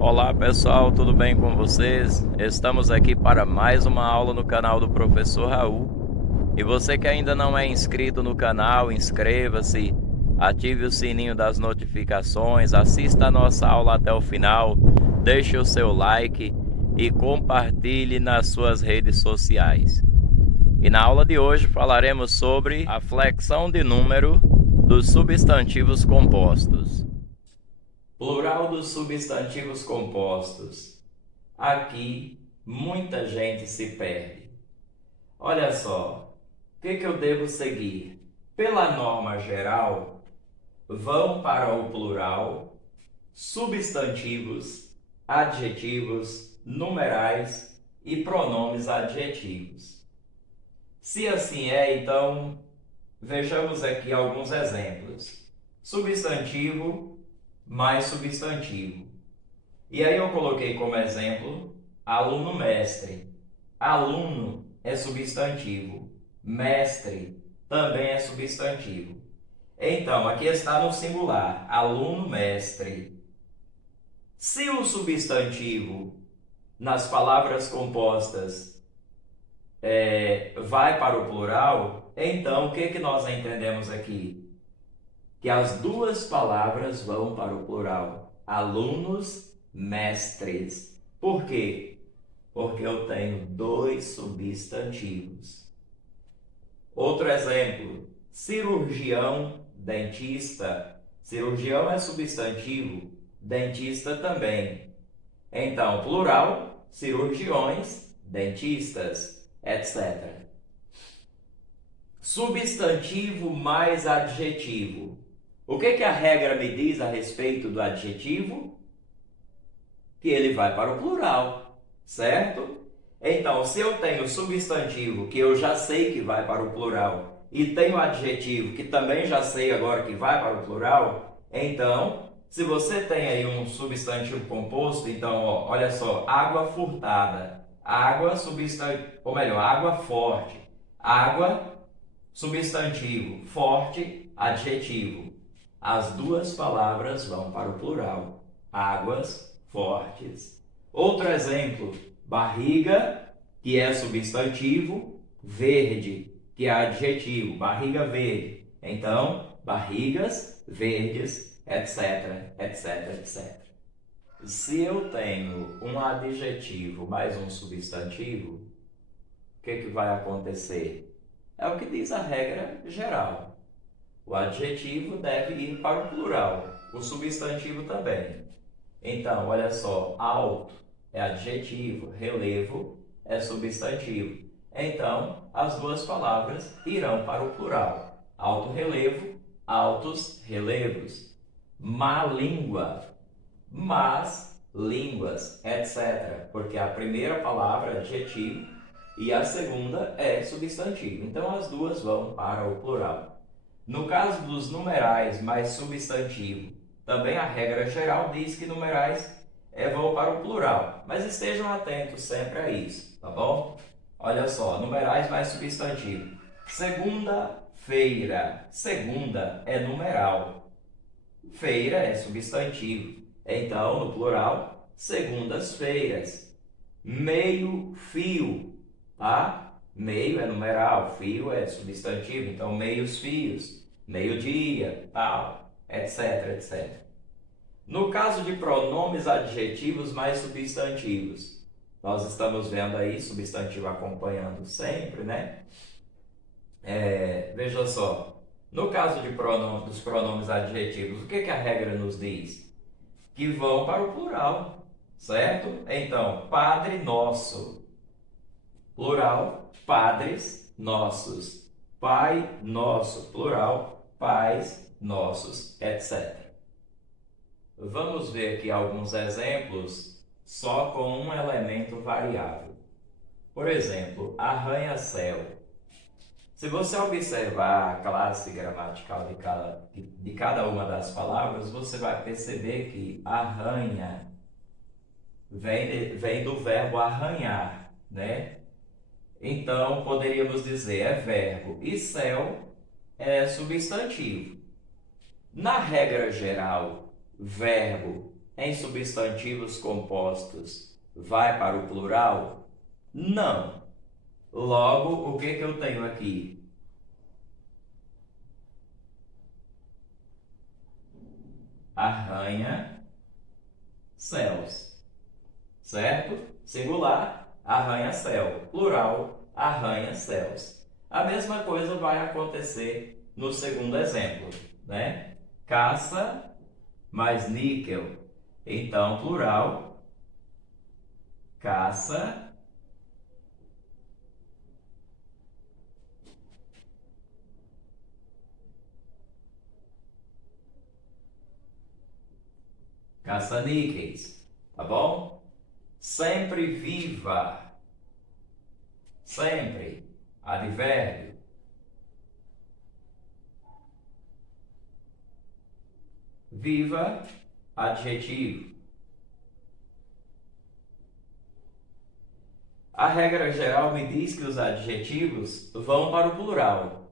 Olá pessoal, tudo bem com vocês? Estamos aqui para mais uma aula no canal do Professor Raul. E você que ainda não é inscrito no canal, inscreva-se, ative o sininho das notificações, assista a nossa aula até o final, deixe o seu like e compartilhe nas suas redes sociais. E na aula de hoje falaremos sobre a flexão de número dos substantivos compostos. Plural dos substantivos compostos. Aqui muita gente se perde. Olha só, o que eu devo seguir? Pela norma geral, vão para o plural substantivos, adjetivos, numerais e pronomes adjetivos. Se assim é, então vejamos aqui alguns exemplos. Substantivo mais substantivo. E aí eu coloquei como exemplo aluno mestre. Aluno é substantivo. Mestre também é substantivo. Então, aqui está no singular, aluno mestre. Se o substantivo nas palavras compostas vai para o plural, então o que nós entendemos aqui? Que as duas palavras vão para o plural. Alunos, mestres. Por quê? Porque eu tenho dois substantivos. Outro exemplo, cirurgião, dentista. Cirurgião é substantivo, dentista também. Então, plural, cirurgiões, dentistas, etc. Substantivo mais adjetivo. O que a regra me diz a respeito do adjetivo? Que ele vai para o plural, certo? Então, se eu tenho substantivo que eu já sei que vai para o plural e tenho adjetivo que também já sei agora que vai para o plural, então, se você tem aí um substantivo composto, então, olha só, água furtada, água substantivo, ou melhor, água forte, água substantivo, forte, adjetivo. As duas palavras vão para o plural. Águas fortes. Outro exemplo, barriga, que é substantivo, verde, que é adjetivo, barriga verde. Então, barrigas verdes, etc, etc, etc. Se eu tenho um adjetivo mais um substantivo, o que vai acontecer? É o que diz a regra geral. O adjetivo deve ir para o plural, o substantivo também. Então, olha só, alto é adjetivo, relevo é substantivo. Então, as duas palavras irão para o plural. Alto relevo, altos relevos. Má língua, más línguas, etc. Porque a primeira palavra é adjetivo e a segunda é substantivo. Então, as duas vão para o plural. No caso dos numerais mais substantivo, também a regra geral diz que numerais vão para o plural. Mas estejam atentos sempre a isso, tá bom? Olha só, numerais mais substantivo. Segunda-feira. Segunda é numeral. Feira é substantivo. Então, no plural, segundas-feiras. Meio-fio, tá? Meio é numeral, fio é substantivo, então meios-fios, meio-dia, tal, etc, etc. No caso de pronomes adjetivos mais substantivos, nós estamos vendo aí substantivo acompanhando sempre, né? Veja só, no caso dos pronomes adjetivos, o que a regra nos diz? Que vão para o plural, certo? Então, Padre Nosso, plural, padres nossos. Pai nosso, plural, pais nossos, etc. Vamos ver aqui alguns exemplos só com um elemento variável. Por exemplo, arranha-céu. Se você observar a classe gramatical de cada uma das palavras, você vai perceber que arranha vem do verbo arranhar, né? Então, poderíamos dizer é verbo e céu é substantivo. Na regra geral, verbo em substantivos compostos vai para o plural? Não. Logo, o que eu tenho aqui? Arranha-céus. Certo? Singular, arranha-céu. Plural, arranha-céus. A mesma coisa vai acontecer no segundo exemplo, né? Caça mais níquel. Então, plural, caça caça-níqueis, tá bom? Sempre viva, sempre, advérbio. Viva, adjetivo. A regra geral me diz que os adjetivos vão para o plural,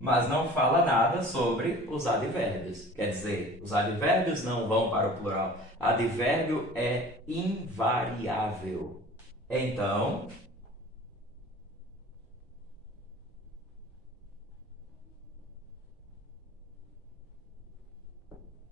mas não fala nada sobre os advérbios. Quer dizer, os advérbios não vão para o plural. Advérbio é invariável. Então,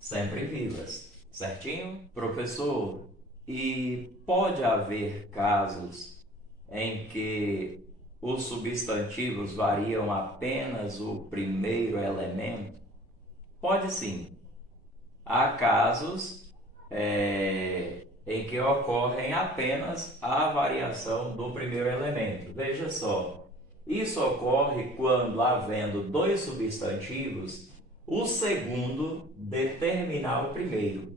sempre vivas. Certinho? Professor, e pode haver casos em que os substantivos variam apenas o primeiro elemento? Pode sim. Há casos em que ocorrem apenas a variação do primeiro elemento. Veja só, isso ocorre quando, havendo dois substantivos, o segundo determinar o primeiro.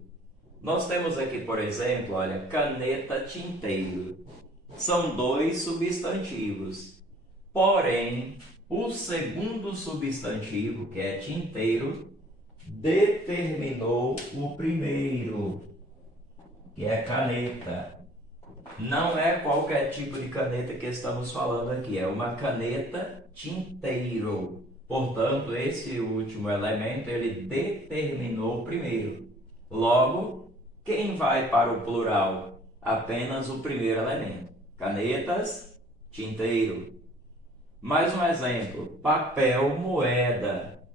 Nós temos aqui, por exemplo, olha, caneta, tinteiro. São dois substantivos. Porém, o segundo substantivo, que é tinteiro, determinou o primeiro, que é caneta. Não é qualquer tipo de caneta que estamos falando aqui, é uma caneta tinteiro. Portanto, esse último elemento, ele determinou o primeiro. Logo, quem vai para o plural? Apenas o primeiro elemento. Canetas, tinteiro. Mais um exemplo, papel, moeda.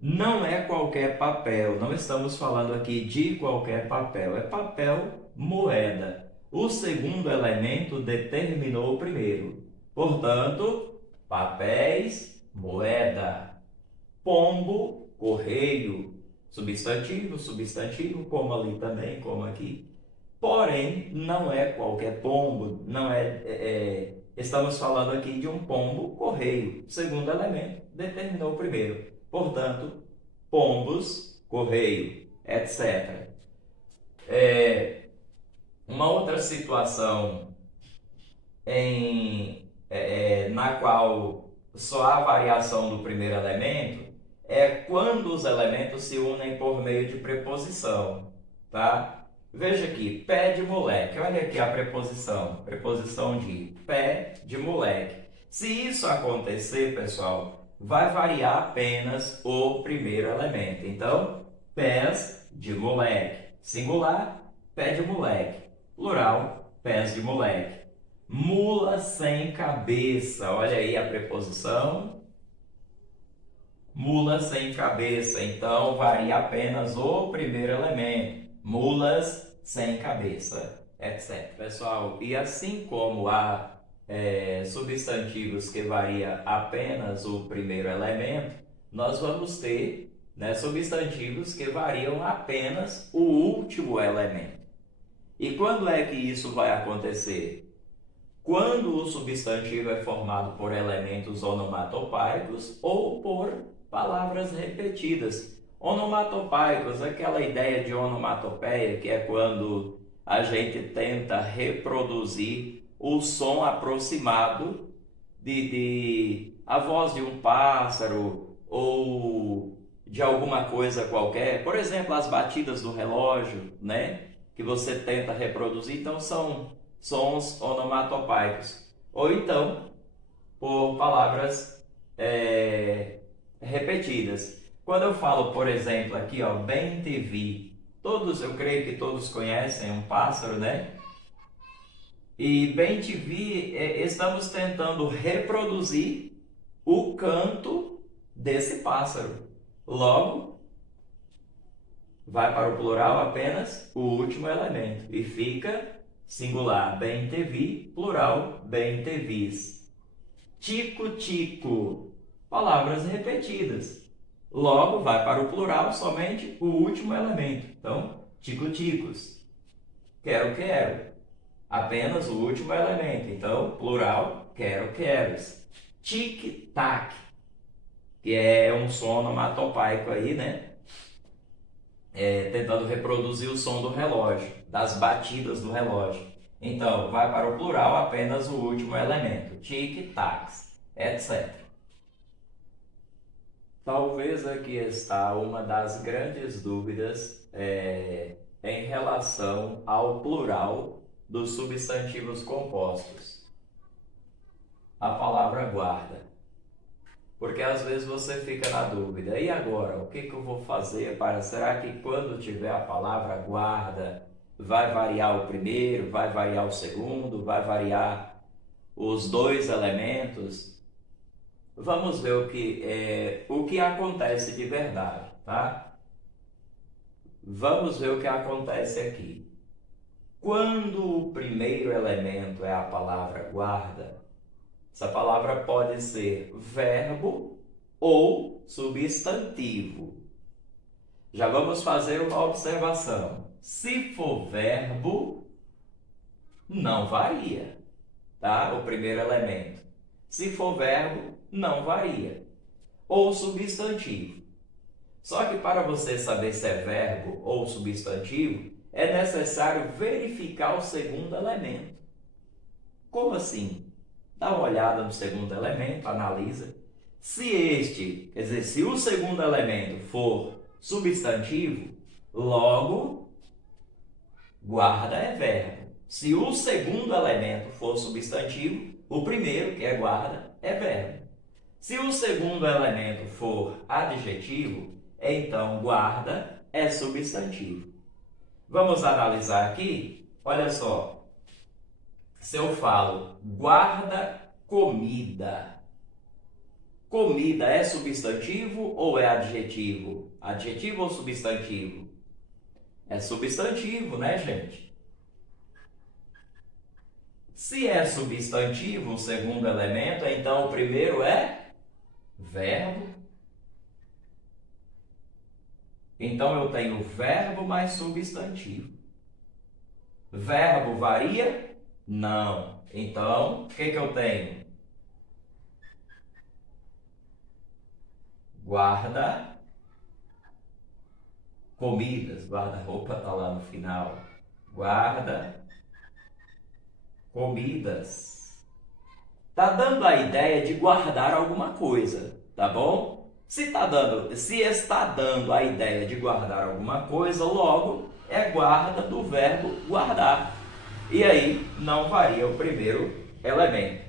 Não é qualquer papel, não estamos falando aqui de qualquer papel, é papel, moeda. O segundo elemento determinou o primeiro. Portanto, papéis, moeda. Pombo, correio. Substantivo, substantivo, como ali também, como aqui. Porém, não é qualquer pombo, não estamos falando aqui de um pombo correio. O segundo elemento determinou o primeiro. Portanto, pombos, correio, etc. Uma outra situação na qual só há variação do primeiro elemento é quando os elementos se unem por meio de preposição, tá? Veja aqui, pé de moleque. Olha aqui a preposição de pé de moleque. Se isso acontecer, pessoal, vai variar apenas o primeiro elemento. Então, pés de moleque. Singular, pé de moleque. Plural, pés de moleque. Mula sem cabeça. Olha aí a preposição. Mula sem cabeça. Então, varia apenas o primeiro elemento. Mulas sem cabeça, etc. Pessoal, e assim como há substantivos que varia apenas o primeiro elemento, nós vamos ter, né, substantivos que variam apenas o último elemento. E quando é que isso vai acontecer? Quando o substantivo é formado por elementos onomatopeicos ou por palavras repetidas. Onomatopeicos, aquela ideia de onomatopeia, que é quando a gente tenta reproduzir o som aproximado de a voz de um pássaro ou de alguma coisa qualquer. Por exemplo, as batidas do relógio, né? Que você tenta reproduzir, então são sons onomatopeicos. Ou então, por palavras repetidas. Quando eu falo, por exemplo, aqui, ó, bem te vi, Todos, eu creio que todos conhecem um pássaro, né? E bem te vi, estamos tentando reproduzir o canto desse pássaro. Logo, vai para o plural apenas o último elemento e fica singular, bem te vi, plural, bem te vis. Tico-tico, palavras repetidas. Logo, vai para o plural somente o último elemento. Então, tico-ticos. Quero, apenas o último elemento. Então, plural, queros. Tic-tac, que é um som onomatopaico aí, né? Tentando reproduzir o som do relógio, das batidas do relógio. Então, vai para o plural apenas o último elemento. Tic-tacs, etc. Talvez aqui está uma das grandes dúvidas em relação ao plural dos substantivos compostos. A palavra guarda. Porque às vezes você fica na dúvida, e agora? O que eu vou fazer será que quando tiver a palavra guarda, vai variar o primeiro, vai variar o segundo, vai variar os dois elementos? Vamos ver o que acontece de verdade, tá? Vamos ver o que acontece aqui. Quando o primeiro elemento é a palavra guarda, essa palavra pode ser verbo ou substantivo. Já vamos fazer uma observação. Se for verbo, não varia, tá? O primeiro elemento. Se for verbo, não varia. Ou substantivo. Só que para você saber se é verbo ou substantivo, é necessário verificar o segundo elemento. Como assim? Dá uma olhada no segundo elemento, analisa. Se o segundo elemento for substantivo, logo, guarda é verbo. Se o segundo elemento for substantivo, o primeiro, que é guarda, é verbo. Se o segundo elemento for adjetivo, então guarda é substantivo. Vamos analisar aqui? Olha só. Se eu falo guarda comida, comida é substantivo ou é adjetivo? Adjetivo ou substantivo? É substantivo, né, gente? Se é substantivo o segundo elemento, então o primeiro é verbo. Então eu tenho verbo mais substantivo. Verbo varia? Não. Então, o que eu tenho? Guarda comidas. Guarda-roupa está lá no final. Guarda comidas. Tá dando a ideia de guardar alguma coisa, tá bom? Se está dando a ideia de guardar alguma coisa, logo é guarda do verbo guardar. E aí não varia o primeiro elemento.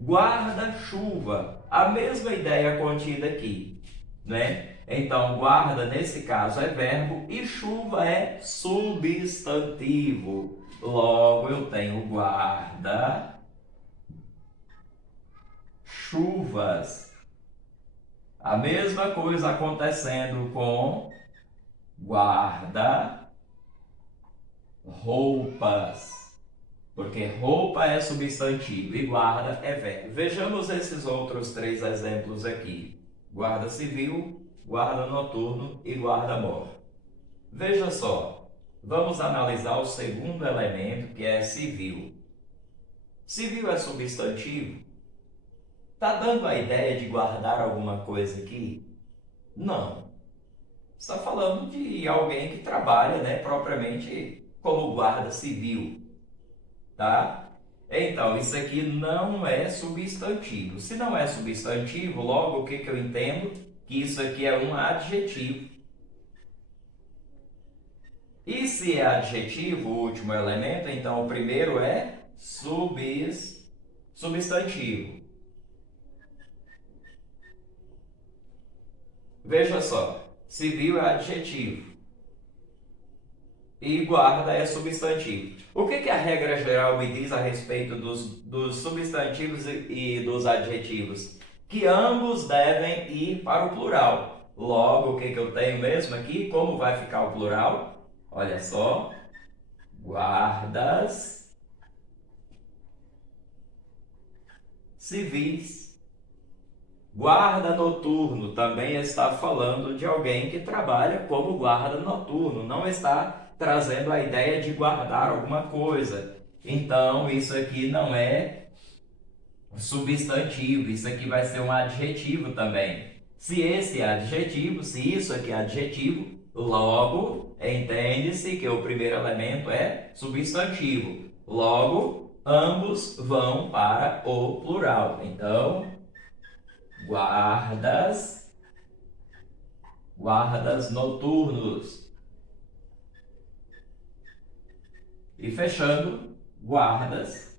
Guarda-chuva, a mesma ideia contida aqui, né? Então, guarda, nesse caso, é verbo e chuva é substantivo. Logo, eu tenho guarda, chuvas. A mesma coisa acontecendo com guarda, roupas. Porque roupa é substantivo e guarda é verbo. Vejamos esses outros três exemplos aqui. Guarda civil, guarda noturno e guarda-mor. Veja só, vamos analisar o segundo elemento, que é civil. Civil é substantivo? Está dando a ideia de guardar alguma coisa aqui? Não. Está falando de alguém que trabalha, né, propriamente como guarda civil. Tá? Então, isso aqui não é substantivo. Se não é substantivo, logo o que eu entendo? Que isso aqui é um adjetivo. E se é adjetivo, o último elemento, então o primeiro é substantivo. Veja só, civil é adjetivo. e guarda é substantivo. O que a regra geral me diz a respeito dos substantivos e dos adjetivos? Que ambos devem ir para o plural. Logo, o que eu tenho mesmo aqui? Como vai ficar o plural? Olha só. Guardas civis. Guarda noturno também está falando de alguém que trabalha como guarda noturno, não está trazendo a ideia de guardar alguma coisa. Então, isso aqui não é substantivo, isso aqui vai ser um adjetivo também. Se esse é adjetivo, se isso aqui é adjetivo, logo entende-se que o primeiro elemento é substantivo. Logo, ambos vão para o plural. Então, guardas noturnos. E fechando, guardas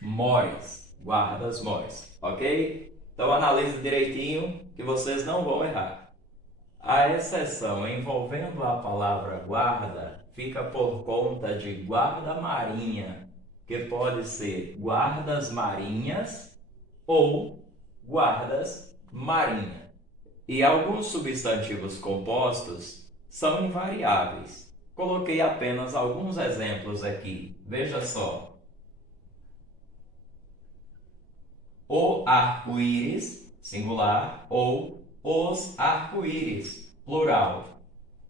móis. Guardas móis, ok? Então analise direitinho que vocês não vão errar. A exceção envolvendo a palavra guarda fica por conta de guarda-marinha, que pode ser guardas marinhas ou guardas marinha. E alguns substantivos compostos são invariáveis. Coloquei apenas alguns exemplos aqui. Veja só. O arco-íris, singular, ou os arco-íris, plural.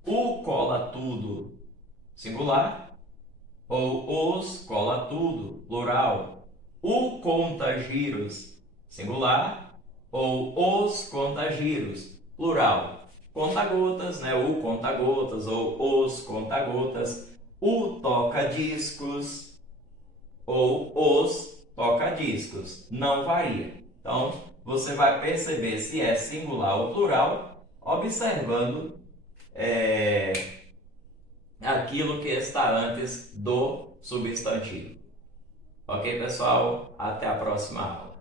O cola-tudo, singular, ou os cola-tudo, plural. O contagiros, singular, ou os contagiros, plural. Conta-gotas, né? O conta-gotas ou os conta-gotas. O toca-discos ou os toca-discos. Não varia. Então, você vai perceber se é singular ou plural observando aquilo que está antes do substantivo. Ok, pessoal? Até a próxima aula.